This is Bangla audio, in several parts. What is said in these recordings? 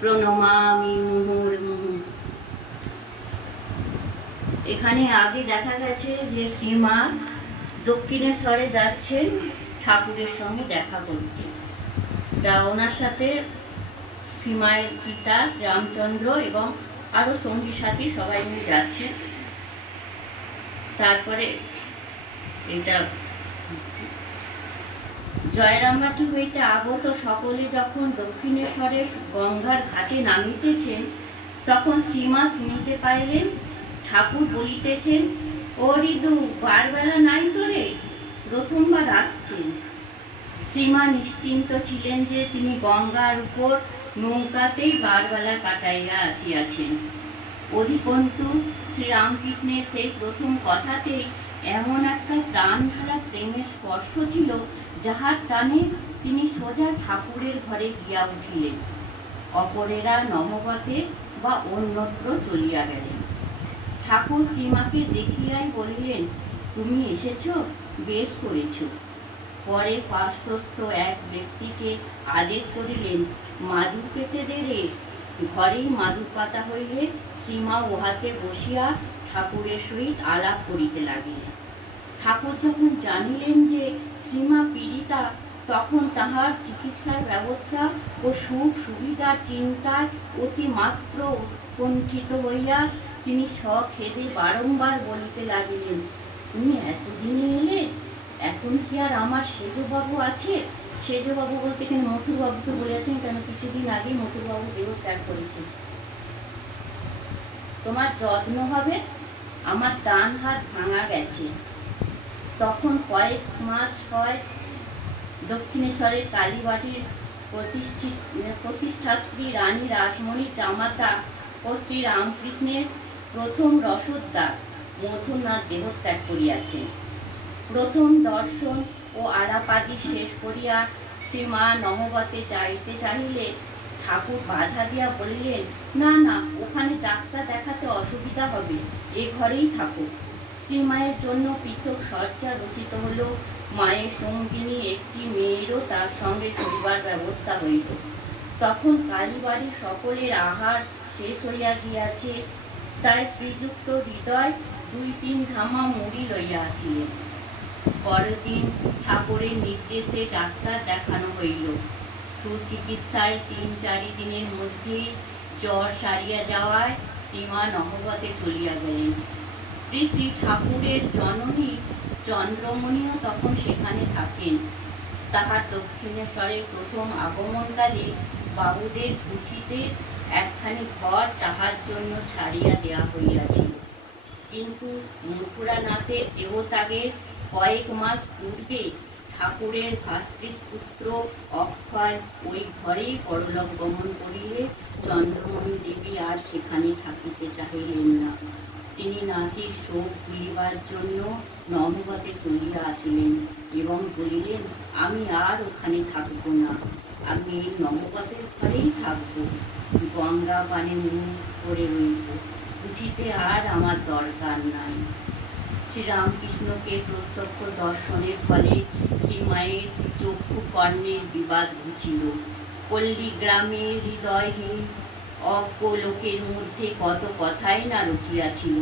প্রণমামি মুহুর্মুহু। এখানে আগে দেখা গেছে যে শ্রীমা দক্ষিণেশ্বরে যাচ্ছেন ঠাকুরের সঙ্গে দেখা করতে। তা ওনার সাথে শ্রীমায়ের পিতা রামচন্দ্র এবং আরো সঙ্গী সাথী সবাই মিলে যাচ্ছেন। তারপরে এটা জয়রামবাটি হইতে আগত সকলে যখন দক্ষিণেশ্বরের গঙ্গার ঘাটে নামিতেছেন, তখন শ্রীমা শুনিতে পাইলেন ঠাকুর বলিতেছেন, ও ঋদু, বারবেলা নাই তোরে, প্রথমবার আসছেন। শ্রীমা নিশ্চিন্ত ছিলেন যে তিনি গঙ্গার উপর নৌকাতেই বারবেলা কাটাইয়া আসিয়াছেন। অধিকন্তু শ্রীরামকৃষ্ণের সেই প্রথম কথাতেই এমন একটা প্রাণ ঢালা প্রেমের স্পর্শ ছিল, যাহার টানে তিনি সোজা ঠাকুরের ঘরে গিয়া উঠিলেন। অপরেরা নহবতে বা অন্যত্র চলিয়া গেলেন। ঠাকুর শ্রীমাকে দেখিয়াই বলিলেন, তুমি এসেছ, বেশ করেছ। পরে পার্শ্বস্থ এক ব্যক্তিকে আদেশ করিলেন, মাদুর পেতে দে রে। ঘরেই মাদুর পাতা হইলে শ্রীমা উহাতে বসিয়া ঠাকুরের সহিত আলাপ করিতে লাগিলেন। ঠাকুর যখন জানিলেন যে শ্রীমা পীড়িতা, তখন তাহার চিকিৎসার ব্যবস্থা ও সুখ সুবিধার চিন্তায় অতিমাত্র উৎকণ্ঠিত হইয়া তিনি সখেদে বারংবার বলিতে লাগিলেন, তুমি এতদিনে এলে, এখন কি আর আমার সেজবাবু আছে? সেজবাবু বলতে এখানে মথুরবাবুকে বলেছেন, কেন কিছুদিন আগে মথুরবাবু দেহ ত্যাগ করেছে। তোমার যত্ন হবে, আমার ডান হাত ভাঙা গেছে। তখন কয়েক মাস হয় দক্ষিণেশ্বরের কালীবাড়ির প্রতিষ্ঠাত্রী রানী রাসমণির জামাতা ও শ্রী রামকৃষ্ণের প্রথম রসদদার মধুনাথ দেহত্যাগ করিয়াছে। প্রথম দর্শন ও আলাপাদি শেষ করিয়া শ্রীমা নহবতে যাইতে চাহিলে ঠাকুর বাধা দিয়া বলিলেন, না না, ওখানে ডাক্তার দেখাতে অসুবিধা হবে, এ ঘরেই থাকো। শ্রীমায়ের জন্য পৃথক শয্যা রচিত হল। মায়ের সঙ্গিনী একটি মেয়েরও তার সঙ্গে শোবার ব্যবস্থা হইল। তখন কালীবাড়ির সকলের আহার শেষ হইয়া গিয়াছে, তাই শ্রীযুক্ত হৃদয় 2-3 ধামা মুড়ি লইয়া আসিলেন। পরদিন ঠাকুরের নির্দেশে ডাক্তার দেখানো হইল। সুচিকিৎসায় 3-4 দিনের মধ্যেই জ্বর সারিয়া যাওয়ায় শ্রীমা নহবতে চলিয়া গেলেন। শ্রী শ্রী ঠাকুরের জননী চন্দ্রমণিও তখন সেখানে থাকেন। তাহার দক্ষিণেশ্বরের প্রথম আগমনকালে বাবুদের কুঠিতে একখানি ঘর তাহার জন্য ছাড়িয়া দেয়া হইয়াছিল, কিন্তু মুকুরানাথের দেহত্যাগের কয়েক মাস পূর্বে ঠাকুরের ভাতৃপুত্র অক্ষয় ওই ঘরেই পরলোক গমন করিলে চন্দ্রমণি দেবী আর সেখানে থাকিতে চাহিলেন না। তিনি নাতির শোক ভুলিবার জন্য নহবতে চলিয়া আসিলেন এবং বলিলেন, আমি আর ওখানে থাকব না, আমি এই নহবতের ঘরেই থাকব, গঙ্গা পানে মুখ করে রইব, কুঠিতে আর আমার দরকার নাই। শ্রীরামকৃষ্ণকে প্রত্যক্ষ দর্শনের ফলে শ্রীমায়ের চক্ষু কর্ণের বিবাদ ঘুচিল। পল্লী গ্রামে হৃদয়হীন অজ্ঞ লোকের মধ্যে কত কথাই না রটিয়াছিল।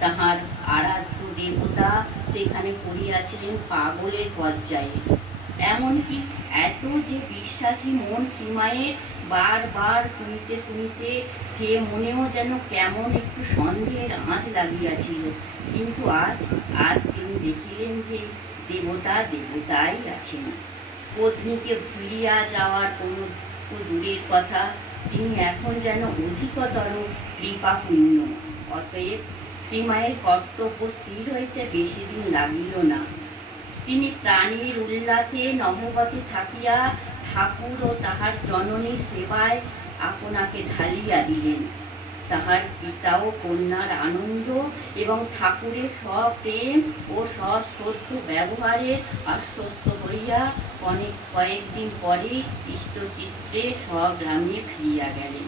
তাহার আরাধ্য দেবতা সেখানে পড়িয়াছিলেন পাগলের পর্যায়ে। এমনকি এত যে বিশ্বাসী মন শ্রীমায়ের বারবার শুনিতে শুনিতে সে মনেও যেন কেমন একটু সন্দেহের আঁচ লাগিয়াছিল। কিন্তু আজ তিনি দেখিলেন যে দেবতা দেবতাই আছেন। পত্নীকে ভুলিয়া যাওয়ার কোনো দূরের কথা, তিনি এখন যেন অধিকতর কৃপাপূর্ণ। অতএব শ্রীমায়ের কর্তব্য স্থির হইতে বেশি দিন লাগিল না। তিনি প্রাণীর উল্লাসে নহবতে থাকিয়া ঠাকুর ও তাহার জননীর সেবায় আপনাকে ঢালিয়া দিলেন। তাহার পিতা ও কন্যার আনন্দ এবং ঠাকুরের সপ্রেম ও সশ্রদ্ধ ব্যবহারে আশ্বস্ত হইয়া কয়েকদিন পরে ইষ্টচিত্তে স্বগ্রামে ফিরিয়া গেলেন।